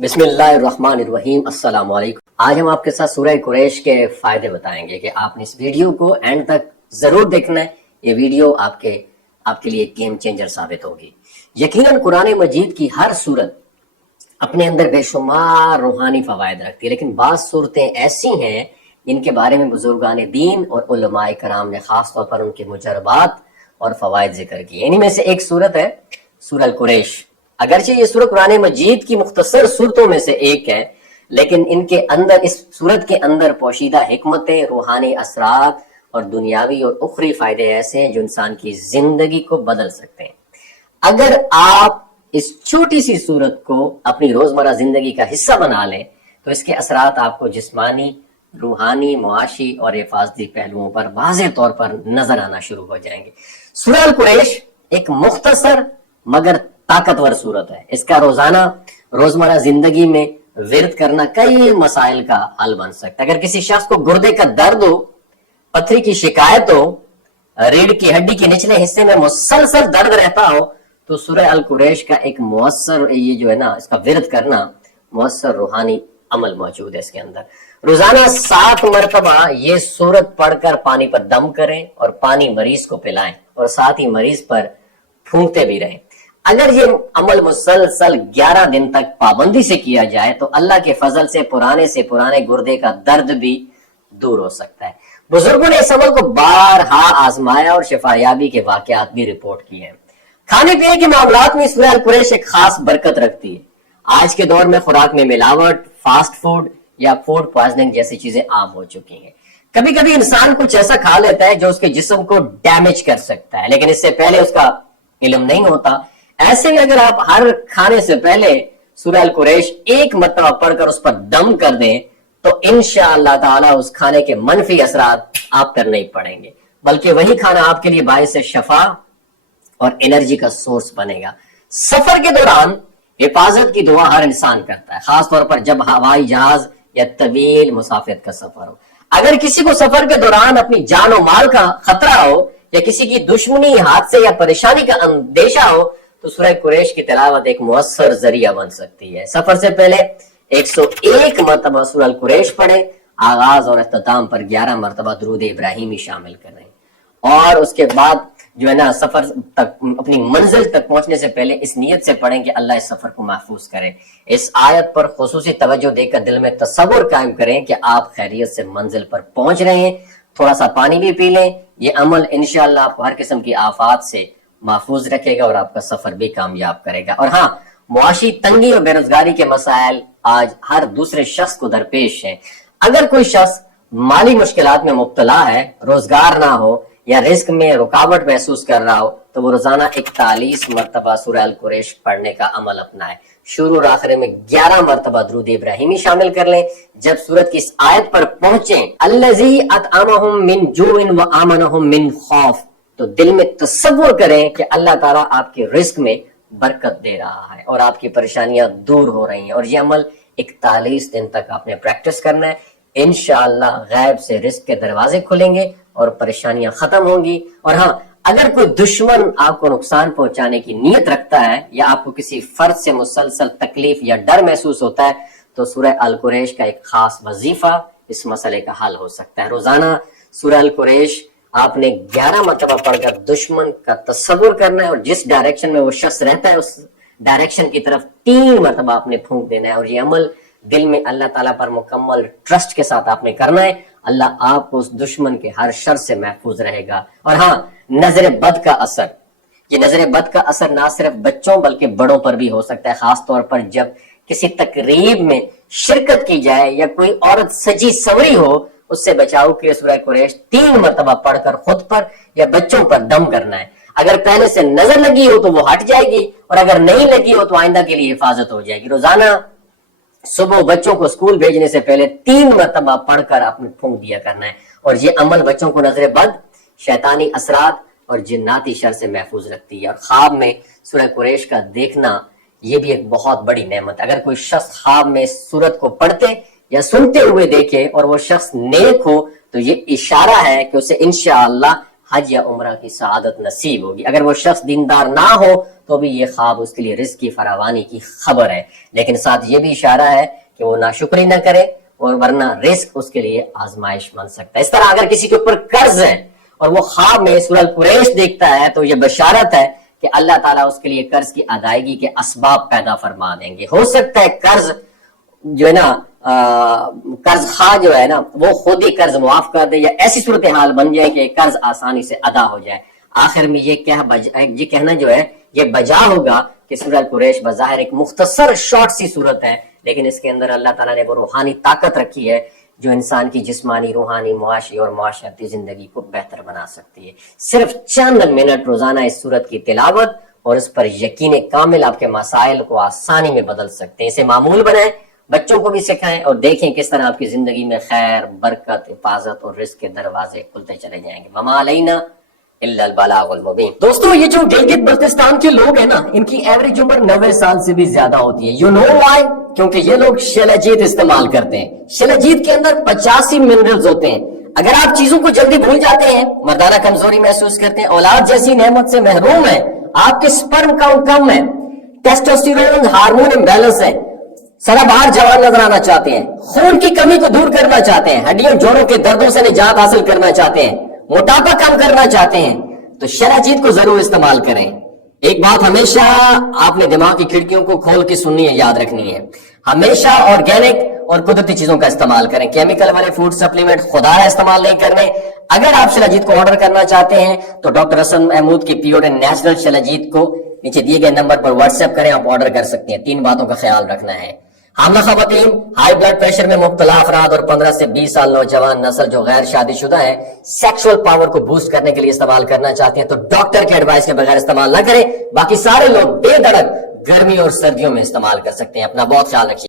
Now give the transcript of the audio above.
بسم اللہ الرحمن الرحیم، السلام علیکم۔ آج ہم آپ کے ساتھ سورہ قریش کے فائدے بتائیں گے کہ آپ نے اس ویڈیو کو اینڈ تک ضرور دیکھنا ہے۔ یہ ویڈیو آپ کے لیے گیم چینجر ثابت ہوگی۔ یقیناً قرآن مجید کی ہر سورت اپنے اندر بے شمار روحانی فوائد رکھتی ہے، لیکن بعض صورتیں ایسی ہیں جن کے بارے میں بزرگان دین اور علماء کرام نے خاص طور پر ان کے مجربات اور فوائد ذکر کیے۔ انہی میں سے ایک صورت ہے سورہ قریش۔ اگرچہ یہ سورت قرآن مجید کی مختصر صورتوں میں سے ایک ہے، لیکن اس سورت کے اندر پوشیدہ حکمتیں، روحانی اثرات اور دنیاوی اور اخروی فائدے ایسے ہیں جو انسان کی زندگی کو بدل سکتے ہیں۔ اگر آپ اس چھوٹی سی سورت کو اپنی روزمرہ زندگی کا حصہ بنا لیں تو اس کے اثرات آپ کو جسمانی، روحانی، معاشی اور حفاظتی پہلوؤں پر واضح طور پر نظر آنا شروع ہو جائیں گے۔ سورہ قریش ایک مختصر مگر طاقتور صورت ہے۔ اس کا روزمرہ زندگی میں ورد کرنا کئی مسائل کا حل بن سکتا ہے۔ اگر کسی شخص کو گردے کا درد ہو، پتھری کی شکایت ہو، ریڑھ کی ہڈی کے نچلے حصے میں مسلسل درد رہتا ہو تو سورہ القریش کا ایک مؤثر اس کا ورد کرنا مؤثر روحانی عمل موجود ہے اس کے اندر۔ روزانہ 7 مرتبہ یہ سورت پڑھ کر پانی پر دم کریں اور پانی مریض کو پلائیں اور ساتھ ہی مریض پر پھونکتے بھی رہیں۔ اگر یہ عمل مسلسل 11 دن تک پابندی سے کیا جائے تو اللہ کے فضل سے پرانے گردے کا درد بھی دور ہو سکتا ہے۔ بزرگوں نے اس عمل کو بارہا آزمایا اور شفا یابی کے واقعات بھی رپورٹ کیے ہیں۔ کھانے پینے کے معاملات میں سورہ القریش ایک خاص برکت رکھتی ہے۔ آج کے دور میں خوراک میں ملاوٹ، فاسٹ فوڈ یا فوڈ پوائزننگ جیسی چیزیں عام ہو چکی ہیں۔ کبھی کبھی انسان کچھ ایسا کھا لیتا ہے جو اس کے جسم کو ڈیمیج کر سکتا ہے، لیکن اس سے پہلے اس کا علم نہیں ہوتا۔ ایسے میں اگر آپ ہر کھانے سے پہلے سورہ القریش 1 مرتبہ پڑھ کر اس پر دم کر دیں تو انشاءاللہ تعالی اس کھانے کے منفی اثرات آپ پر نہیں پڑیں گے، بلکہ وہی کھانا آپ کے لیے باعث شفا اور انرجی کا سورس بنے گا۔ سفر کے دوران حفاظت کی دعا ہر انسان کرتا ہے، خاص طور پر جب ہوائی جہاز یا طویل مسافت کا سفر ہو۔ اگر کسی کو سفر کے دوران اپنی جان و مال کا خطرہ ہو یا کسی کی دشمنی، حادثے یا پریشانی کا اندیشہ ہو تو سورہ قریش کی تلاوت ایک مؤثر ذریعہ بن سکتی ہے۔ سفر سے پہلے 101 مرتبہ سورہ القریش پڑھیں، آغاز اور اختتام پر 11 مرتبہ درود ابراہیمی شامل کریں، اور اس کے بعد سفر تک اپنی منزل تک پہنچنے سے پہلے اس نیت سے پڑھیں کہ اللہ اس سفر کو محفوظ کرے۔ اس آیت پر خصوصی توجہ دے کر دل میں تصور قائم کریں کہ آپ خیریت سے منزل پر پہنچ رہے ہیں۔ تھوڑا سا پانی بھی پی لیں۔ یہ عمل انشاءاللہ آپ کو ہر قسم کی آفات سے محفوظ رکھے گا اور آپ کا سفر بھی کامیاب کرے گا۔ اور ہاں، معاشی تنگی اور بے روزگاری کے مسائل آج ہر دوسرے شخص کو درپیش ہیں۔ اگر کوئی شخص مالی مشکلات میں مبتلا ہے، روزگار نہ ہو یا رزق میں رکاوٹ محسوس کر رہا ہو تو وہ روزانہ 41 مرتبہ سورہ القریش پڑھنے کا عمل اپنائے۔ شروع اور آخر میں 11 مرتبہ درود ابراہیمی شامل کر لیں۔ جب سورت کی اس آیت پر پہنچیں الذی اطعمہم من جوع وآمنہم من خوف، تو دل میں تصور کریں کہ اللہ تعالیٰ آپ کے رزق میں برکت دے رہا ہے اور آپ کی پریشانیاں دور ہو رہی ہیں، اور یہ عمل 41 دن تک آپ نے پریکٹس کرنا ہے۔ انشاءاللہ غیب سے رزق کے دروازے کھلیں گے اور پریشانیاں ختم ہوں گی۔ اور ہاں، اگر کوئی دشمن آپ کو نقصان پہنچانے کی نیت رکھتا ہے یا آپ کو کسی فرد سے مسلسل تکلیف یا ڈر محسوس ہوتا ہے تو سورہ القریش کا ایک خاص وظیفہ اس مسئلے کا حل ہو سکتا ہے۔ روزانہ سورہ القریش آپ نے 11 مرتبہ پڑھ کر دشمن کا تصور کرنا ہے، اور جس ڈائریکشن میں وہ شخص رہتا ہے اس ڈائریکشن کی طرف 3 مرتبہ آپ نے پھونک دینا ہے، اور یہ عمل دل میں اللہ تعالیٰ پر مکمل ٹرسٹ کے ساتھ آپ نے کرنا ہے۔ اللہ آپ کو اس دشمن کے ہر شر سے محفوظ رہے گا۔ اور ہاں، نظر بد کا اثر، یہ نظر بد کا اثر نہ صرف بچوں بلکہ بڑوں پر بھی ہو سکتا ہے، خاص طور پر جب کسی تقریب میں شرکت کی جائے یا کوئی عورت سجی سوری ہو، اس سے بچاؤ کے لیے سورہ قریش 3 مرتبہ پڑھ کر خود پر یا بچوں پر دم کرنا ہے۔ اگر پہلے سے نظر لگی ہو تو وہ ہٹ جائے گی، اور اگر نہیں لگی ہو تو آئندہ کے لیے حفاظت ہو جائے گی۔ روزانہ صبح بچوں کو اسکول بھیجنے سے پہلے 3 مرتبہ پڑھ کر آپ نے پھونک دیا کرنا ہے، اور یہ عمل بچوں کو نظر بد، شیطانی اثرات اور جناتی شر سے محفوظ رکھتی ہے۔ اور خواب میں سورہ قریش کا دیکھنا یہ بھی ایک بہت بڑی نعمت ہے۔ اگر کوئی شخص خواب میں سورت کو پڑھتے یا سنتے ہوئے دیکھے اور وہ شخص نیک ہو تو یہ اشارہ ہے کہ اسے انشاءاللہ حج یا عمرہ کی سعادت نصیب ہوگی. اگر وہ شخص دیندار نہ ہو تو بھی یہ خواب اس کے لیے رزق کی فراوانی کی خبر ہے، لیکن ساتھ یہ بھی اشارہ ہے کہ وہ ناشکری نہ کرے، اور ورنہ رزق اس کے لیے آزمائش بن سکتا ہے. اس طرح اگر کسی کے اوپر قرض ہے اور وہ خواب میں سورہ القریش دیکھتا ہے تو یہ بشارت ہے کہ اللہ تعالیٰ اس کے لیے قرض کی ادائیگی کے اسباب پیدا فرما دیں گے. ہو سکتا ہے قرض جو ہے نا قرض خواہ جو ہے نا وہ خود ہی قرض معاف کر دے، یا ایسی صورتحال بن جائے کہ قرض آسانی سے ادا ہو جائے. آخر میں یہ کہنا جو ہے یہ بجا ہوگا کہ سورہ القریش بظاہر ایک مختصر شارٹ سی صورت ہے، لیکن اس کے اندر اللہ تعالیٰ نے وہ روحانی طاقت رکھی ہے جو انسان کی جسمانی، روحانی، معاشی اور معاشرتی زندگی کو بہتر بنا سکتی ہے. صرف چند منٹ روزانہ اس صورت کی تلاوت اور اس پر یقین کامل آپ کے مسائل کو آسانی میں بدل سکتے ہیں. اسے معمول بنائیں، بچوں کو بھی سکھائیں، اور دیکھیں کس طرح آپ کی زندگی میں خیر، برکت، حفاظت اور رزق کے دروازے کھلتے چلے جائیں گے. وما علینا الا البلاغ المبین. دوستو یہ جو گلگت بلتستان کے لوگ ہیں نا، ان کی ایوریج عمر 90 سال سے بھی زیادہ ہوتی ہے. You know why? کیونکہ یہ لوگ شیلاجیت استعمال کرتے ہیں. شیلاجیت کے اندر 85 منرلز ہوتے ہیں. اگر آپ چیزوں کو جلدی بھول جاتے ہیں، مردانہ کمزوری محسوس کرتے ہیں، اولاد جیسی نعمت سے محروم ہیں، آپ کے سپرم کاؤنٹ کم ہے، ٹیسٹوسٹیرون ہارمون امبیلنس ہے، سدا بہار جوان نظر آنا چاہتے ہیں، خون کی کمی کو دور کرنا چاہتے ہیں، ہڈیوں جوڑوں کے دردوں سے نجات حاصل کرنا چاہتے ہیں، موٹاپا کم کرنا چاہتے ہیں، تو شیلاجیت کو ضرور استعمال کریں. ایک بات ہمیشہ آپ نے دماغ کی کھڑکیوں کو کھول کے سننی ہے، یاد رکھنی ہے، ہمیشہ آرگینک اور قدرتی چیزوں کا استعمال کریں. کیمیکل والے فوڈ سپلیمنٹ خدا استعمال نہیں کرنے. اگر آپ شیلاجیت کو آرڈر کرنا چاہتے ہیں تو ڈاکٹر حسن محمود کی پیور اینڈ نیچرل شیلاجیت کو نیچے دیے گئے نمبر پر واٹس ایپ کریں، آپ آرڈر کر سکتے ہیں. 3 باتوں کا خیال رکھنا ہے: حاملہ خواتین، ہائی بلڈ پریشر میں مبتلا افراد اور 15 سے 20 سال نوجوان نسل جو غیر شادی شدہ ہے، سیکشول پاور کو بوسٹ کرنے کے لیے استعمال کرنا چاہتے ہیں تو ڈاکٹر کے ایڈوائس کے بغیر استعمال نہ کریں. باقی سارے لوگ بے دھڑک گرمی اور سردیوں میں استعمال کر سکتے ہیں. اپنا بہت خیال رکھیے.